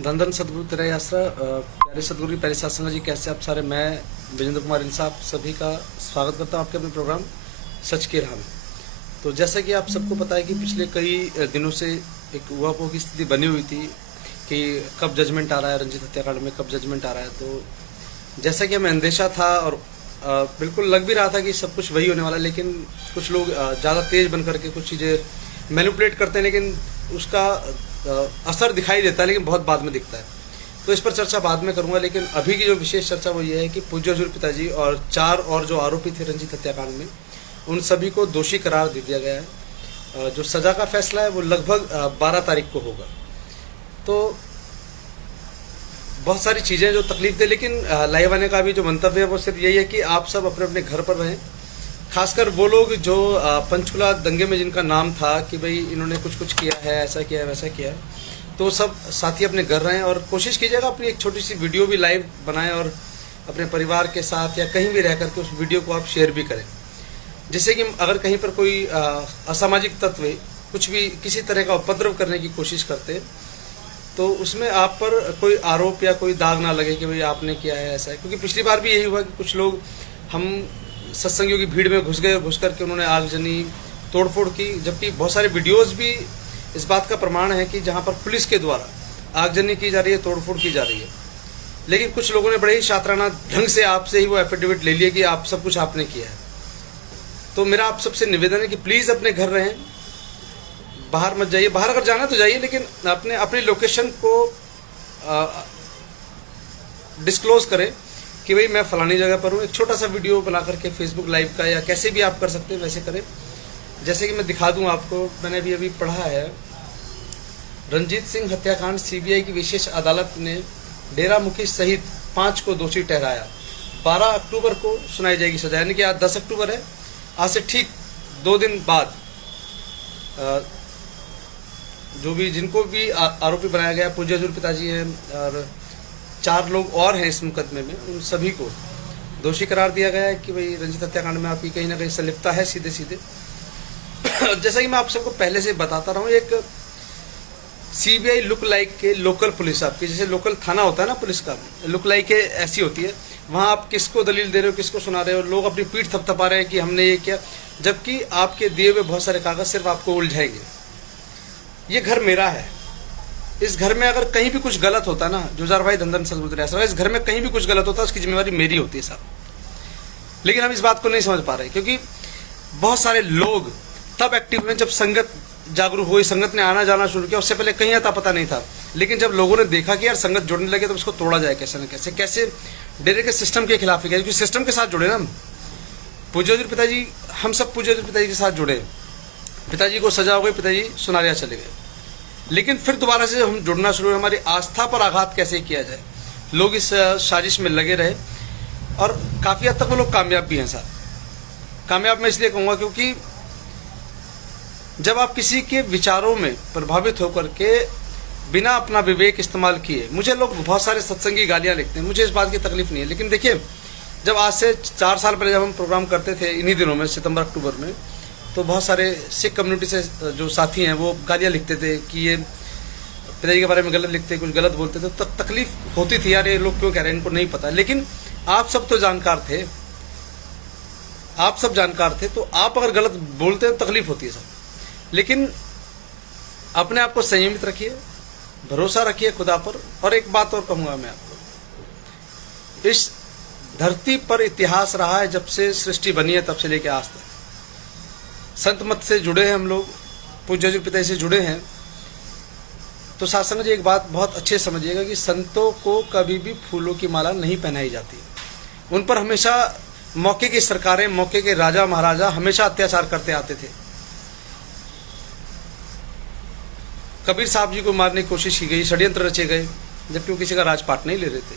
धन धन सदगुरु तेरा ही आसरा। प्यारे सदगुरु की प्यारी सत्संग जी, कैसे आप सारे। मैं विजेंद्र कुमार इंसाफ सभी का स्वागत करता हूँ आपके अपने प्रोग्राम सच की राह में। तो जैसा कि आप सबको पता है कि पिछले कई दिनों से एक उहापोह की स्थिति बनी हुई थी कि कब जजमेंट आ रहा है, रंजीत हत्याकांड में कब जजमेंट आ रहा है। तो जैसा कि हमें अंदेशा था और बिल्कुल लग भी रहा था कि सब कुछ वही होने वाला है, लेकिन कुछ लोग ज़्यादा तेज बन करके कुछ चीज़ें मैनिपुलेट करते हैं, लेकिन उसका असर दिखाई देता है, लेकिन बहुत बाद में दिखता है। तो इस पर चर्चा बाद में करूंगा, लेकिन अभी की जो विशेष चर्चा वो ये है कि पूज्य हजूर पिताजी और 4 और जो आरोपी थे रंजीत हत्याकांड में, उन सभी को दोषी करार दे दिया गया है। जो सजा का फैसला है वो लगभग 12 तारीख को होगा। तो बहुत सारी चीज़ें जो तकलीफ दे, लेकिन लाइव आने का भी जो मंतव्य है वो सिर्फ यही है कि आप सब अपने अपने घर पर रहें। खासकर वो लोग जो पंचकुला दंगे में जिनका नाम था कि भाई इन्होंने कुछ कुछ किया है, ऐसा किया है, वैसा किया है, तो सब साथी अपने घर रहें और कोशिश कीजिएगा अपनी एक छोटी सी वीडियो भी लाइव बनाएं और अपने परिवार के साथ या कहीं भी रह करके उस वीडियो को आप शेयर भी करें, जिससे कि अगर कहीं पर कोई असामाजिक तत्व कुछ भी किसी तरह का उपद्रव करने की कोशिश करते तो उसमें आप पर कोई आरोप या कोई दाग ना लगे कि भाई आपने किया है, ऐसा है। क्योंकि पिछली बार भी यही हुआ कि कुछ लोग हम सत्संगियों की भीड़ में घुस गए और घुस करके उन्होंने आगजनी तोड़फोड़ की, जबकि बहुत सारे वीडियोस भी इस बात का प्रमाण है कि जहां पर पुलिस के द्वारा आगजनी की जा रही है, तोड़फोड़ की जा रही है, लेकिन कुछ लोगों ने बड़े ही शातराना ढंग से आपसे ही वो एफिडेविट ले लिया कि आप सब कुछ आपने किया है। तो मेरा आप सबसे निवेदन है कि प्लीज़ अपने घर रहें, बाहर मत जाइए। बाहर अगर जाना तो जाइए, लेकिन अपनी लोकेशन को डिस्क्लोज करें कि भाई मैं फलानी जगह पर हूँ। एक छोटा सा वीडियो बना करके फेसबुक लाइव का या कैसे भी आप कर सकते हैं वैसे करें। जैसे कि मैं दिखा दूं आपको, मैंने भी अभी पढ़ा है, रंजीत सिंह हत्याकांड सीबीआई की विशेष अदालत ने डेरा मुखी सहित 5 को दोषी ठहराया। 12 अक्टूबर को सुनाई जाएगी सजा, यानी कि आज 10 अक्टूबर है। आज से ठीक 2 दिन बाद जो भी जिनको भी आरोपी बनाया गया, पूज्य हजूर पिताजी हैं और 4 लोग और हैं इस मुकदमे में, उन सभी को दोषी करार दिया गया है कि भाई रंजीत हत्याकांड में आपकी कहीं ना कहीं संलिप्तता है सीधे सीधे। जैसा कि मैं आप सबको पहले से बताता रहा हूँ, एक सीबीआई लुक लाइक के लोकल पुलिस, आपकी जैसे लोकल थाना होता है ना पुलिस का, लुक लाइक ऐसी होती है। वहाँ आप किसको दलील दे रहे हो, किसको सुना रहे हो, लोग अपनी पीठ थपथपा रहे हैं कि हमने ये किया, जबकि आपके दिए हुए बहुत सारे कागज सिर्फ आपको उलझाएंगे। ये घर मेरा है, इस घर में अगर कहीं भी कुछ गलत होता है ना, जुजार भाई धन धन सदगुरु, इस घर में कहीं भी कुछ गलत होता है उसकी जिम्मेवारी मेरी होती है साहब। लेकिन हम इस बात को नहीं समझ पा रहे, क्योंकि बहुत सारे लोग तब एक्टिव हुए जब संगत जागरूक हुई, संगत ने आना जाना शुरू किया। उससे पहले कहीं आता पता नहीं था, लेकिन जब लोगों ने देखा कि यार संगत जुड़ने लगे तो उसको तोड़ा जाए कैसे न कैसे, कैसे डेरे के सिस्टम के खिलाफ ही, क्योंकि सिस्टम के साथ जुड़े ना हम। पूज्य हजूर पिताजी, हम सब पूज्य हजूर पिताजी के साथ जुड़े। पिताजी को सजा हो गई, पिताजी सुनारिया चले गए, लेकिन फिर दोबारा से हम जुड़ना शुरू हुए। हमारी आस्था पर आघात कैसे किया जाए, लोग इस साजिश में लगे रहे और काफ़ी हद तक वो लोग कामयाब भी हैं साहब। कामयाब मैं इसलिए कहूँगा क्योंकि जब आप किसी के विचारों में प्रभावित होकर के बिना अपना विवेक इस्तेमाल किए, मुझे लोग बहुत सारे सत्संगी गालियाँ लिखते हैं, मुझे इस बात की तकलीफ नहीं है, लेकिन देखिए जब आज से 4 साल पहले जब हम प्रोग्राम करते थे इन्हीं दिनों में, सितंबर अक्टूबर में, तो बहुत सारे सिख कम्युनिटी से जो साथी हैं वो गालियाँ लिखते थे कि ये पिताजी के बारे में गलत लिखते, कुछ गलत बोलते थे। तो तकलीफ होती थी, यार ये लोग क्यों कह रहे हैं, इनको नहीं पता। लेकिन आप सब तो जानकार थे, आप सब जानकार थे, तो आप अगर गलत बोलते हैं तो तकलीफ होती है सब। लेकिन अपने आप को संयमित रखिए, भरोसा रखिए खुदा पर। और एक बात और कहूँगा मैं आपको, इस धरती पर इतिहास रहा है जब से सृष्टि बनी है तब से लेकर आज तक। संत मत से जुड़े हैं हम लोग, पूज्य हजूर पिताजी से जुड़े हैं। तो सत्संग जी एक बात बहुत अच्छे से समझिएगा कि संतों को कभी भी फूलों की माला नहीं पहनाई जाती। उन पर हमेशा मौके की सरकारें, मौके के राजा महाराजा हमेशा अत्याचार करते आते थे। कबीर साहब जी को मारने की कोशिश की गई, षड्यंत्र रचे गए, जबकि वो किसी का राजपाट नहीं ले रहे थे।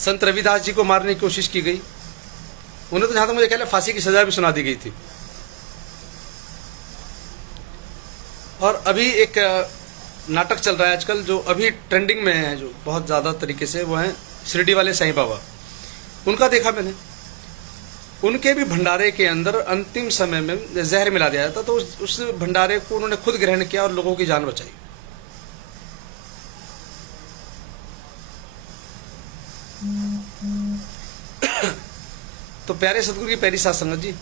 संत रविदास जी को मारने की कोशिश की गई, उन्हें तो जहां तक मुझे ख्याल है फांसी की सजा भी सुना दी गई थी। और अभी एक नाटक चल रहा है आजकल जो अभी ट्रेंडिंग में है, जो बहुत ज़्यादा तरीके से, वो है शिरडी वाले साईं बाबा। उनका देखा मैंने, उनके भी भंडारे के अंदर अंतिम समय में जहर मिला दिया जाता, तो उस भंडारे को उन्होंने खुद ग्रहण किया और लोगों की जान बचाई। तो प्यारे सदगुरु की प्यारी साध संगत जी,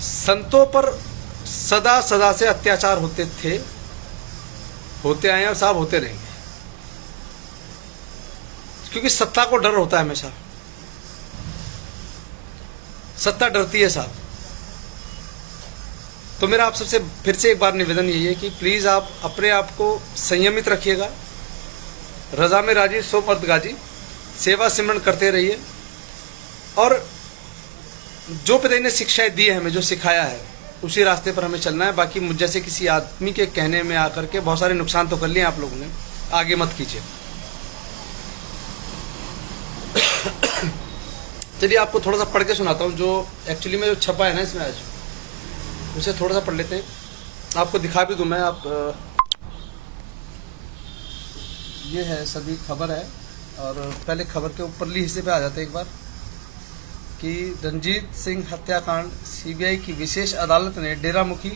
संतों पर सदा सदा से अत्याचार होते थे, होते आए और साहब होते रहेंगे, क्योंकि सत्ता को डर होता है हमेशा। सत्ता डरती है साहब। तो मेरा आप सबसे फिर से एक बार निवेदन यही है कि प्लीज आप अपने आप को संयमित रखिएगा, रजा में राजी सो मर्द गाजी, सेवा सिमरन करते रहिए, और जो पिता ने शिक्षाएं दी है हमें, जो सिखाया है, उसी रास्ते पर हमें चलना है। बाकी मुझ जैसे किसी आदमी के कहने में आकर के बहुत सारे नुकसान तो कर लिए आप लोगों ने, आगे मत कीजिए। चलिए आपको थोड़ा सा पढ़ के सुनाता हूँ, जो एक्चुअली में जो छपा है ना इसमें आज, उसे थोड़ा सा पढ़ लेते हैं, आपको दिखा भी दूँ मैं। आप ये है सभी खबर है, और पहले खबर के ऊपरली हिस्से पे आ जाते हैं एक बार कि रणजीत सिंह हत्याकांड, सीबीआई की विशेष अदालत ने डेरा मुखी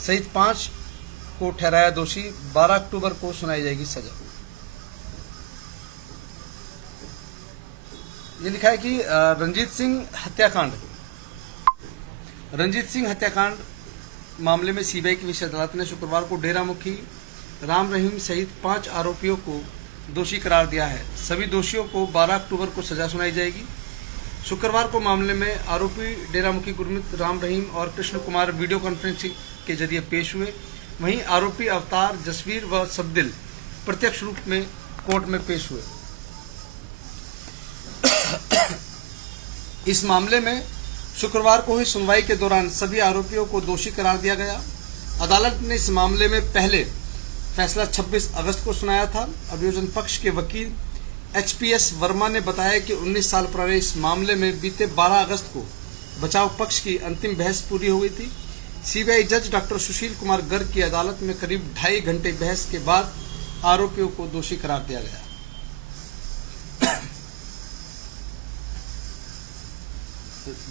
सहित 5 को ठहराया दोषी, 12 अक्टूबर को सुनाई जाएगी सजा। ये लिखा है कि रणजीत सिंह हत्याकांड मामले में सीबीआई की विशेष अदालत ने शुक्रवार को डेरा मुखी राम रहीम सहित 5 आरोपियों को दोषी करार दिया है। सभी दोषियों को 12 अक्टूबर को सजा सुनाई जाएगी। शुक्रवार को मामले में आरोपी डेरा मुखी गुरमीत, राम रहीम और कृष्ण कुमार वीडियो कॉन्फ्रेंसिंग के जरिए पेश हुए। वहीं आरोपी अवतार, जसवीर व सबदिल प्रत्यक्ष रूप में कोर्ट में पेश हुए। इस मामले में शुक्रवार को हुई सुनवाई के दौरान सभी आरोपियों को दोषी करार दिया गया। अदालत ने इस मामले में पहले फैसला 26 अगस्त को सुनाया था। अभियोजन पक्ष के वकील एचपीएस वर्मा ने बताया कि 19 साल पुराने इस मामले में बीते 12 अगस्त को बचाव पक्ष की अंतिम बहस पूरी हो गई थी। सीबीआई जज डॉक्टर सुशील कुमार गर्ग की अदालत में करीब 2.5 घंटे बहस के बाद आरोपियों को दोषी करार दिया गया।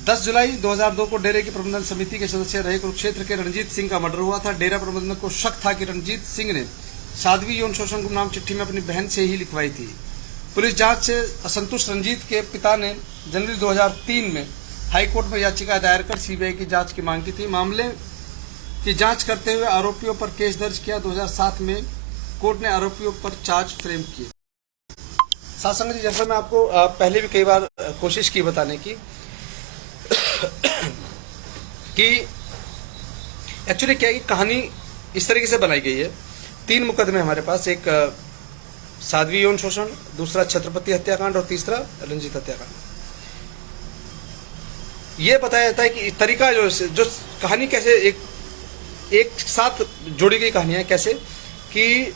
10 जुलाई 2002 को डेरे की प्रबंधन समिति के सदस्य रहे कुरुक्षेत्र के रणजीत सिंह का मर्डर हुआ था। डेरा प्रबंधन को शक था कि रणजीत सिंह ने साध्वी यौन शोषण गुमनाम चिट्ठी में अपनी बहन से ही लिखवाई थी। पुलिस जांच से असंतुष्ट रंजीत के पिता ने जनवरी 2003 में हाईकोर्ट में याचिका दायर कर सीबीआई की जांच की मांग की थी। मामले की जांच करते हुए आरोपियों पर केस दर्ज किया। 2007 में कोर्ट ने आरोपियों पर चार्ज फ्रेम किए। साथ संगत जी, जैसा मैं आपको पहले भी कई बार कोशिश की बताने की कि एक्चुअली क्या है कि कहानी इस तरीके से बनाई गई है। 3 मुकदमे हमारे पास, एक साध्वी यौन शोषण, दूसरा छत्रपति हत्याकांड और तीसरा रंजीत हत्याकांड। ये बताया जाता है कि तरीका जो कहानी कैसे एक साथ जोड़ी गई कहानी है, कैसे कि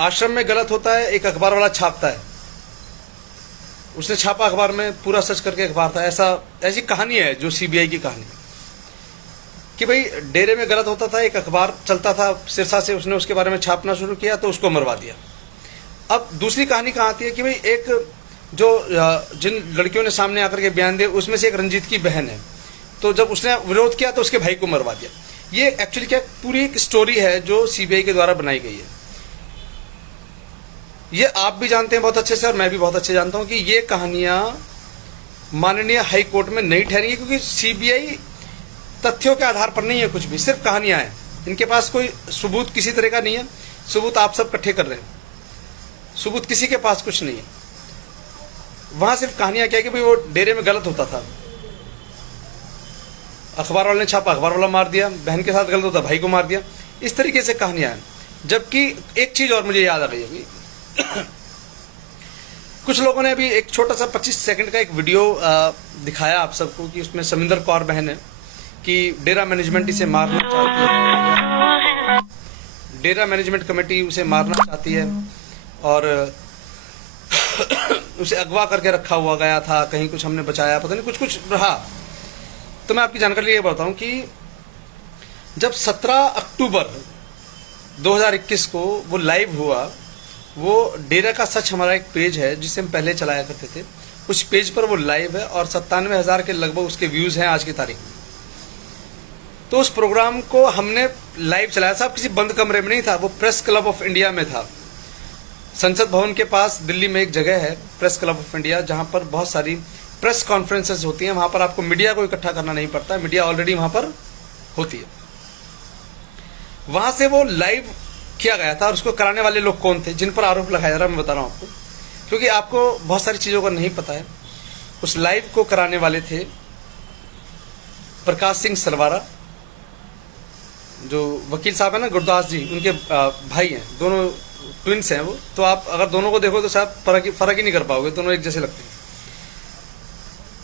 आश्रम में गलत होता है, एक अखबार वाला छापता है, उसने छापा अखबार में, पूरा सर्च करके अखबार था, ऐसी कहानी है जो सीबीआई की कहानी कि भाई डेरे में गलत होता था, एक अखबार चलता था सिरसा से, उसने उसके बारे में छापना शुरू किया तो उसको मरवा दिया। अब दूसरी कहानी कहाँ आती है कि भाई एक जो जिन लड़कियों ने सामने आकर के बयान दिए उसमें से एक रंजीत की बहन है, तो जब उसने विरोध किया तो उसके भाई को मरवा दिया। ये एक्चुअली क्या पूरी एक स्टोरी है जो सीबीआई के द्वारा बनाई गई है। ये आप भी जानते हैं बहुत अच्छे से और मैं भी बहुत अच्छे जानता हूं कि ये कहानियां माननीय हाई कोर्ट में नहीं ठहरेंगी, क्योंकि सीबीआई तथ्यों के आधार पर नहीं है कुछ भी, सिर्फ कहानियां हैं। इनके पास कोई सबूत किसी तरह का नहीं है। सबूत आप सब इकट्ठे कर रहे हैं, सबूत किसी के पास कुछ नहीं है। वहां सिर्फ कहानियां क्या है कि भाई वो डेरे में गलत होता था, अखबार वाले ने छापा, अखबार वाला मार दिया, बहन के साथ गलत होता, भाई को मार दिया, इस तरीके से कहानियां हैं। जबकि एक चीज और मुझे याद आ गई अभी कुछ लोगों ने अभी एक छोटा सा 25 सेकंड का एक वीडियो दिखाया आप सबको कि उसमें समिंदर कौर बहन है कि डेरा मैनेजमेंट इसे मारना चाहती है, डेरा मैनेजमेंट कमेटी उसे मारना चाहती है और उसे अगवा करके रखा हुआ गया था, कहीं कुछ हमने बचाया, पता नहीं कुछ रहा। तो मैं आपकी जानकारी ये बताऊं कि जब 17 अक्टूबर 2021 को वो लाइव हुआ, वो डेरा का सच हमारा एक पेज है जिसे हम पहले चलाया करते थे, उस पेज पर वो लाइव है और 97,000 के लगभग उसके व्यूज हैं आज की तारीख में। तो उस प्रोग्राम को हमने लाइव चलाया था, किसी बंद कमरे में नहीं था, वो प्रेस क्लब ऑफ इंडिया में था। संसद भवन के पास दिल्ली में एक जगह है, प्रेस क्लब ऑफ इंडिया, जहां पर बहुत सारी प्रेस कॉन्फ्रेंसेस होती हैं। वहां पर आपको मीडिया को इकट्ठा करना नहीं पड़ता, मीडिया ऑलरेडी वहां पर होती है। वहां से वो लाइव किया गया था, और उसको कराने वाले लोग कौन थे, जिन पर आरोप लगाया जा रहा है, मैं बता रहा हूं आपको, क्योंकि आपको बहुत सारी चीजों का नहीं पता है। उस लाइव को कराने वाले थे प्रकाश सिंह सलवारा, जो वकील साहब है ना, गुरदास जी, उनके भाई हैं, दोनों ट्विंस हैं वो। तो आप अगर दोनों को देखो तो शायद फर्क ही नहीं कर पाओगे, दोनों एक जैसे लगते हैं।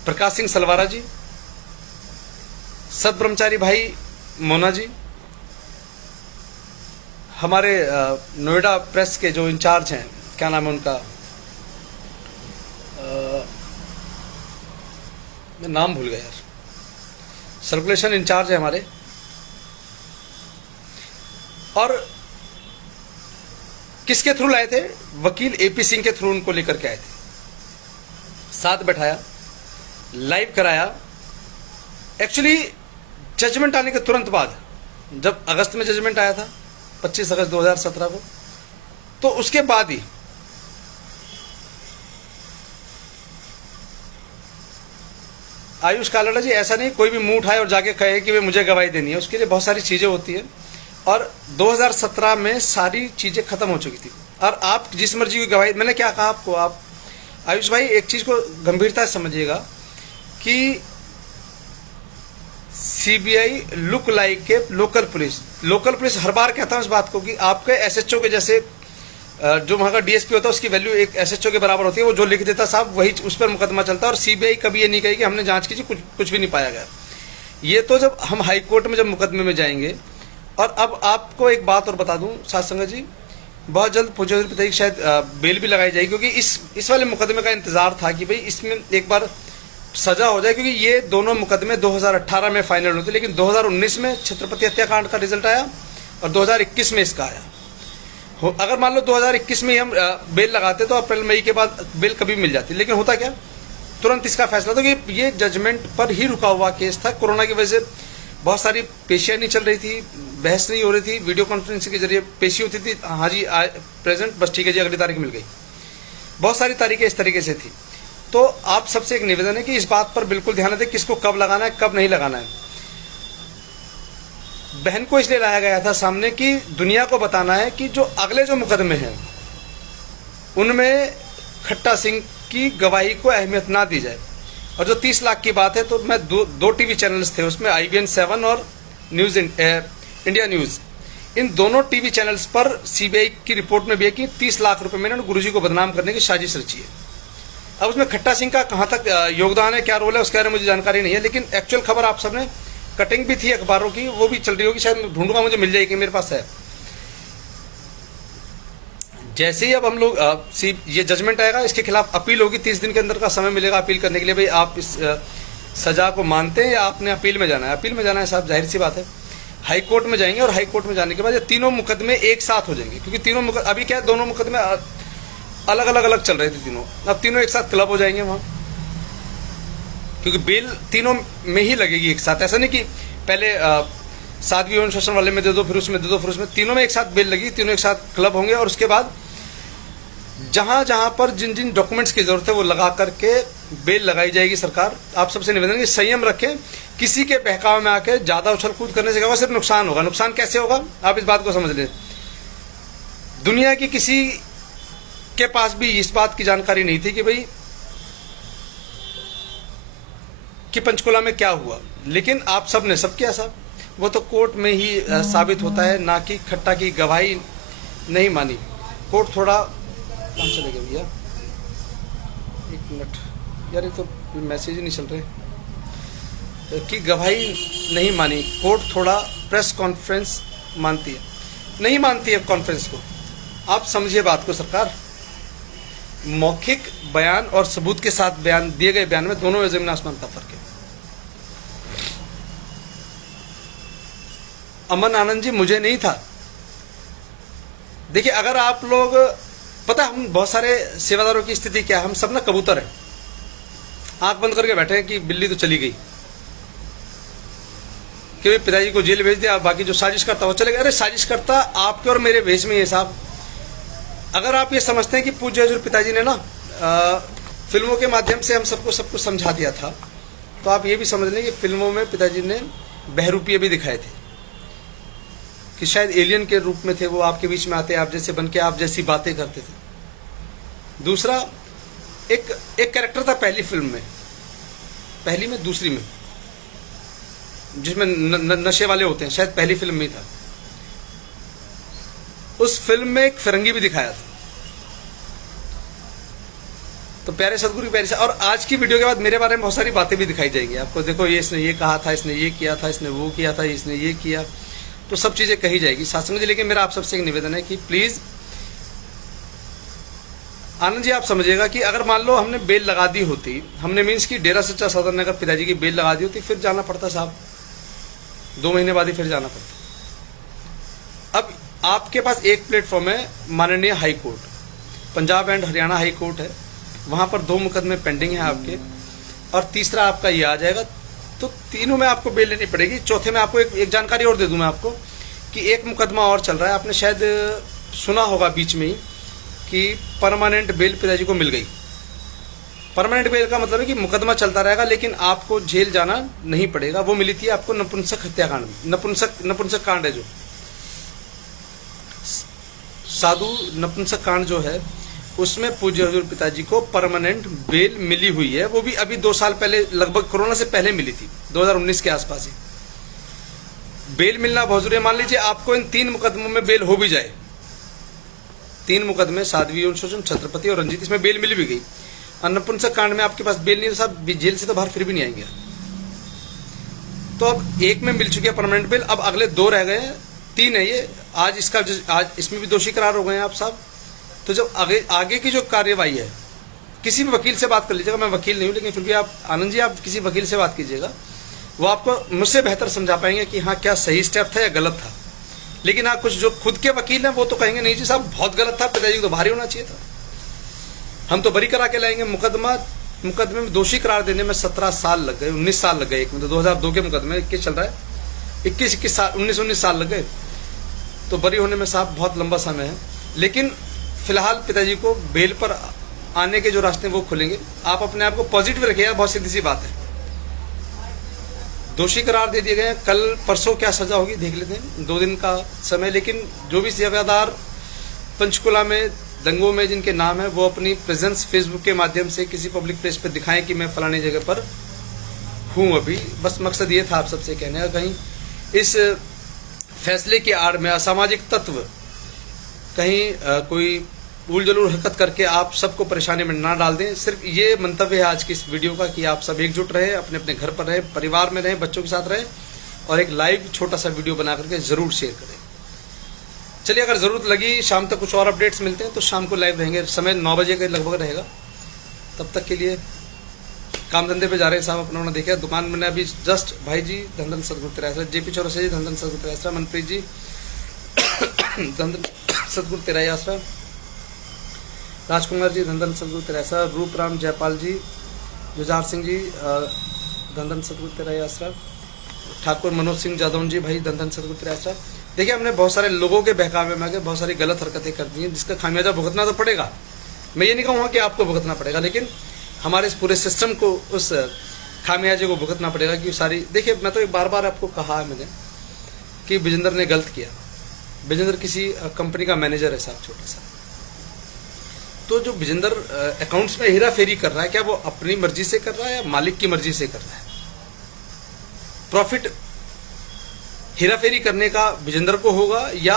प्रकाश सिंह सलवारा जी, सत ब्रह्मचारी भाई मोना जी, हमारे नोएडा प्रेस के जो इंचार्ज हैं, क्या नाम है उनका, मैं नाम भूल गया यार, सर्कुलेशन इंचार्ज है हमारे, और किसके थ्रू लाए थे, वकील एपी सिंह के थ्रू उनको लेकर के आए थे। साथ बैठाया, लाइव कराया। एक्चुअली जजमेंट आने के तुरंत बाद, जब अगस्त में जजमेंट आया था 25 अगस्त 2017 को, तो उसके बाद ही आयुष कालाडा जी, ऐसा नहीं कोई भी मुंह उठाए और जाके कहे कि वे मुझे गवाही देनी है, उसके लिए बहुत सारी चीजें होती है। और 2017 में सारी चीजें खत्म हो चुकी थी, और आप जिस मर्जी की गवाही, मैंने क्या कहा आपको, आप आयुष भाई एक चीज को गंभीरता से समझिएगा कि सीबीआई लुक लाइक के लोकल पुलिस हर बार कहता हूं इस बात को कि आपके एसएचओ के जैसे, जो वहां का डीएसपी होता है उसकी वैल्यू एक एसएचओ के बराबर होती है। वो जो लिख देता साहब वही उस पर मुकदमा चलता है, और सीबीआई कभी ये नहीं कही कि हमने जांच की थी, कुछ भी नहीं पाया गया। ये तो जब हम हाई कोर्ट में जब मुकदमे में जाएंगे। और अब आपको एक बात और बता दूं साथ संगत जी, बहुत जल्द पूज्य पिताजी की शायद बेल भी लगाई जाएगी, क्योंकि इस वाले मुकदमे का इंतजार था कि भाई इसमें एक बार सजा हो जाए, क्योंकि ये दोनों मुकदमे 2018 में फाइनल होते, लेकिन 2019 में छत्रपति हत्याकांड का रिजल्ट आया और 2021 में इसका आया। अगर मान लो 2021 में हम बेल लगाते तो अप्रैल मई के बाद बेल कभी मिल जाती, लेकिन होता क्या, तुरंत इसका फैसला था कि ये जजमेंट पर ही रुका हुआ केस था। कोरोना की वजह से बहुत सारी पेशियां नहीं चल रही थी, बहस नहीं हो रही थी, वीडियो कॉन्फ्रेंसिंग के जरिए पेशी होती थी, हाँ जी प्रेजेंट, बस ठीक है जी, अगली तारीख मिल गई। बहुत सारी तारीखें इस तरीके से थी। तो आप सबसे एक निवेदन है कि इस बात पर बिल्कुल ध्यान दें, किसको कब लगाना है, कब नहीं लगाना है। बहन को इसलिए लाया गया था सामने कि दुनिया को बताना है कि जो अगले जो मुकदमे हैं उनमें खट्टा सिंह की गवाही को अहमियत ना दी जाए। और जो 30 लाख की बात है, तो मैं दो टीवी चैनल्स थे उसमें, IBN 7 और न्यूज इंडिया न्यूज, इन दोनों टीवी चैनल्स पर सीबीआई की रिपोर्ट में भी है कि 30 लाख रुपए में इन्होंने गुरुजी को बदनाम करने की साजिश रची है। अब उसमें खट्टा सिंह का कहां तक योगदान है, क्या रोल है, उसके बारे में मुझे जानकारी नहीं है, लेकिन एक्चुअल खबर आप सबने, कटिंग भी थी अखबारों की, वो भी चल रही होगी, शायद ढूंढूंगा मुझे मिल जाएगी, मेरे पास है। जैसे ही अब हम लोग ये जजमेंट आएगा, इसके खिलाफ अपील होगी, 30 दिन के अंदर का समय मिलेगा अपील करने के लिए। भाई आप इस सजा को मानते हैं या आपने अपील में जाना है? अपील में जाना है साहब, जाहिर सी बात है। हाई कोर्ट में जाएंगे, और हाई कोर्ट में जाने के बाद ये तीनों मुकदमे एक साथ हो जाएंगे, क्योंकि तीनों मुकदमे अभी क्या है, दोनों मुकदमे अलग अलग चल रहे थे तीनों, अब तीनों एक साथ क्लब हो जाएंगे वहां, क्योंकि बेल तीनों में ही लगेगी एक साथ। ऐसा नहीं कि पहले साध्वी अनुशासन वाले में दे दो, फिर उसमें दे दो, फिर उसमें, तीनों में एक साथ बेल लगी, तीनों एक साथ क्लब होंगे। और उसके बाद जहां जहां पर जिन जिन डॉक्यूमेंट्स की जरूरत है वो लगा करके बेल लगाई जाएगी। सरकार आप सबसे निवेदन है कि संयम रखें, किसी के बहकावे में आके ज्यादा उछल कूद करने से क्या होगा, सिर्फ नुकसान होगा। नुकसान कैसे होगा, आप इस बात को समझ लें। दुनिया की किसी के पास भी इस बात की जानकारी नहीं थी कि भाई कि पंचकुला में क्या हुआ, लेकिन आप सब ने सब किया साहब, वो तो कोर्ट में ही साबित होता है, ना कि खट्टा की गवाही नहीं मानी। कोर्ट थोड़ा काम चलेगा भैया, एक मिनट यार, ये तो मैसेज ही नहीं चल रहे, कि गवाही नहीं मानी। कोर्ट थोड़ा प्रेस कॉन्फ्रेंस मानती है, नहीं मानती है कॉन्फ्रेंस को। आप समझिए बात को सरकार, मौखिक बयान और सबूत के साथ बयान दिए गए बयान में दोनों में जमीन आसमान का फर्क है। अमन आनंद जी, मुझे नहीं था। देखिए, अगर आप लोग, पता हम बहुत सारे सेवादारों की स्थिति क्या है, हम सब ना कबूतर हैं, आंख बंद करके बैठे हैं कि बिल्ली तो चली गई, कि पिताजी को जेल भेज दिया, बाकी जो साजिश करता वो चले गए। अरे साजिश करता आपके और मेरे भेष में है साहब। अगर आप ये समझते हैं कि पूज्य हजूर पिताजी ने ना फिल्मों के माध्यम से हम सबको सब कुछ समझा दिया था, तो आप ये भी समझ लें कि फिल्मों में पिताजी ने बहरूपिये भी दिखाए थे कि शायद एलियन के रूप में थे वो, आपके बीच में आते, आप जैसे बन के आप जैसी बातें करते थे। दूसरा, एक कैरेक्टर था पहली फिल्म में, पहली में दूसरी में, जिसमें नशे वाले होते हैं, शायद पहली फिल्म में ही था। उस फिल्म में एक फिरंगी भी दिखाया था। तो प्यारे सदगुरु प्यारे से, और आज की वीडियो के बाद मेरे बारे में बहुत सारी बातें भी दिखाई जाएंगी आपको। देखो ये इसने ये कहा था, इसने ये किया था, इसने वो किया था, इसने ये किया, तो सब चीजें कही जाएगी सत्संग जी। लेकिन मेरा आप सबसे एक निवेदन है कि प्लीज आनंद जी, आप समझिएगा कि अगर मान लो हमने बेल लगा दी होती, हमने मीन्स की डेरा सच्चा सौदा ने अगर पिताजी की बेल लगा दी होती, फिर जाना पड़ता साहब, 2 महीने बाद ही फिर जाना पड़ता। अब आपके पास एक प्लेटफॉर्म है, माननीय high court, Punjab and Haryana high court है, वहां पर 2 मुकदमे पेंडिंग है आपके, और तीसरा आपका ये आ जाएगा, तो तीनों में आपको बेल लेनी पड़ेगी। चौथे में आपको एक जानकारी और दे दूं मैं आपको कि एक मुकदमा और चल रहा है, आपने शायद सुना होगा बीच में ही कि परमानेंट बेल पिताजी को मिल गई। परमानेंट बेल का मतलब है कि मुकदमा चलता रहेगा लेकिन आपको जेल जाना नहीं पड़ेगा। वो मिली थी आपको नपुंसक हत्याकांड में, नपुंसक कांड है जो साधु नपुंसक कांड जो है, उसमें पूज्य हजूर पिताजी को परमानेंट बेल मिली हुई है। वो भी अभी 2 साल पहले, लगभग कोरोना से पहले मिली थी, 2019 के आसपास ही बेल मिलना बहुत जरूरी है। मान लीजिए आपको इन 3 मुकदमों में बेल हो भी जाए, 3 मुकदमे साध्वी यौन शोषण, छत्रपति और रंजीत, इसमें बेल मिल भी गई, और नपुंसक कांड में आपके पास बेल नहीं, तो साहब जेल से तो बाहर फिर भी नहीं आएंगे। तो अब एक में मिल चुकी है परमानेंट बेल, अब अगले 2 रह गए हैं, 3 है ये। आज इसमें भी दोषी करार हो गए हैं आप साहब। तो जब आगे की जो कार्यवाही है, किसी भी वकील से बात कर लीजिएगा, मैं वकील नहीं हूं लेकिन फिर भी आप आनंद जी, आप किसी वकील से बात कीजिएगा, वो आपको मुझसे बेहतर समझा पाएंगे कि हाँ क्या सही स्टेप था या गलत था। लेकिन हाँ, कुछ जो खुद के वकील हैं वो तो कहेंगे नहीं जी साहब बहुत गलत था, पिताजी को तो भारी होना चाहिए था, हम तो बरी करा के लाएंगे। मुकदमे में दोषी करार देने में 17 साल लग गए, 19 साल लग गए। एक में तो 2002 के मुकदमे 21 चल रहा है, 21 साल, 19 साल लग गए, तो बरी होने में साहब बहुत लंबा समय है। लेकिन फिलहाल पिताजी को बेल पर आने के जो रास्ते वो खुलेंगे। आप अपने आप को पॉजिटिव रखिएगा, बहुत सीधी सी बात है। दोषी करार दे दिए गए, कल परसों क्या सजा होगी देख लेते हैं, 2 दिन का समय। लेकिन जो भी सेवादार पंचकुला में दंगों में जिनके नाम है, वो अपनी प्रेजेंस फेसबुक के माध्यम से किसी पब्लिक प्लेस पर दिखाएं कि मैं फलानी जगह पर हूं अभी। बस मकसद ये था आप सबसे कहने का, कहीं इस फैसले की आड़ में असामाजिक तत्व कहीं कोई भूल जरूर हरकत करके आप सबको परेशानी में ना डाल दें। सिर्फ ये मंतव्य है आज की इस वीडियो का कि आप सब एकजुट रहें, अपने अपने घर पर रहें, परिवार में रहें, बच्चों के साथ रहें, और एक लाइव छोटा सा वीडियो बना करके जरूर शेयर करें। चलिए, अगर जरूरत लगी शाम तक कुछ और अपडेट्स मिलते हैं तो शाम को लाइव रहेंगे, समय 9 बजे के लगभग रहेगा। तब तक के लिए काम धंधे पे जा रहे हैं साहब, अपना देखा दुकान मैंने अभी जस्ट, भाई जी धंधन सदगुरु तेरासरा, जेपी चौरसिया जी धंधन सदगुरु तेरासरा, मनप्रीत जी धंधन सदगुरु तेराई आसरा, राजकुमार जी धंधन सदगुरु तेरासरा, रूपराम जयपाल जी, जुजार सिंह जी धंधन सदगुरु तेराई आसरा, ठाकुर मनोज सिंह जादौन जी भाई धंधन सदगुरु तेराई आसरा। देखिए, हमने बहुत सारे लोगों के बहकावे में आके बहुत सारी गलत हरकतें कर दी हैं, जिसका खामियाजा भुगतना तो पड़ेगा। मैं ये नहीं कहूँगा कि आपको भुगतना पड़ेगा, लेकिन हमारे इस पूरे सिस्टम को उस खामियाजे को भुगतना पड़ेगा कि सारी। देखिए, मैं तो एक बार आपको कहा है मैंने कि विजेंद्र ने गलत किया। विजेंद्र किसी कंपनी का मैनेजर है साहब, छोटा सा। तो जो विजेंद्र अकाउंट्स में हेरा फेरी कर रहा है, क्या वो अपनी मर्जी से कर रहा है या मालिक की मर्जी से कर रहा है? प्रॉफिट हेरा फेरी करने का विजेंद्र को होगा या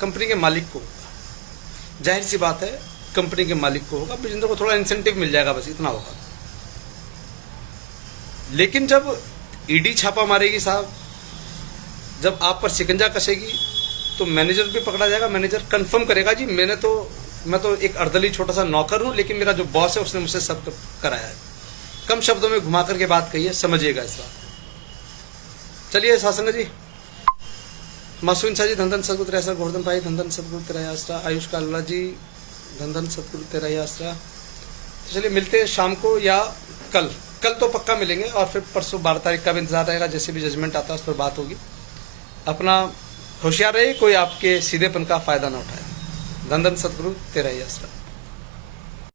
कंपनी के मालिक को होगा? जाहिर सी बात है कंपनी के मालिक को होगा, विजेंद्र को थोड़ा इंसेंटिव मिल जाएगा, बस इतना होगा। लेकिन जब ईडी छापा मारेगी साहब, जब आप पर शिकंजा कसेगी, तो मैनेजर भी पकड़ा जाएगा। मैनेजर कंफर्म करेगा जी मैं तो एक अर्दली छोटा सा नौकर हूं, लेकिन मेरा जो बॉस है उसने मुझसे सब कराया है। कम शब्दों में घुमा करके बात कही है, समझिएगा इस बात। चलिए सासंग जी, मासूम शाह जी धंधन सदगुरु तेरासरा, गोवर्धन भाई धंधन सदगुरु तेराई आसरा, आयुष कालला जी धंधन सदगुरु तेराई आसरा। तो चलिए मिलते हैं शाम को या कल तो पक्का मिलेंगे, और फिर परसों 12 तारीख का भी इंतजार रहेगा। जैसे भी जजमेंट आता है उस पर बात होगी। अपना होशियार रहिए, कोई आपके सीधेपन का फायदा ना उठाए। धन धन सतगुरु तेरा ही आसरा।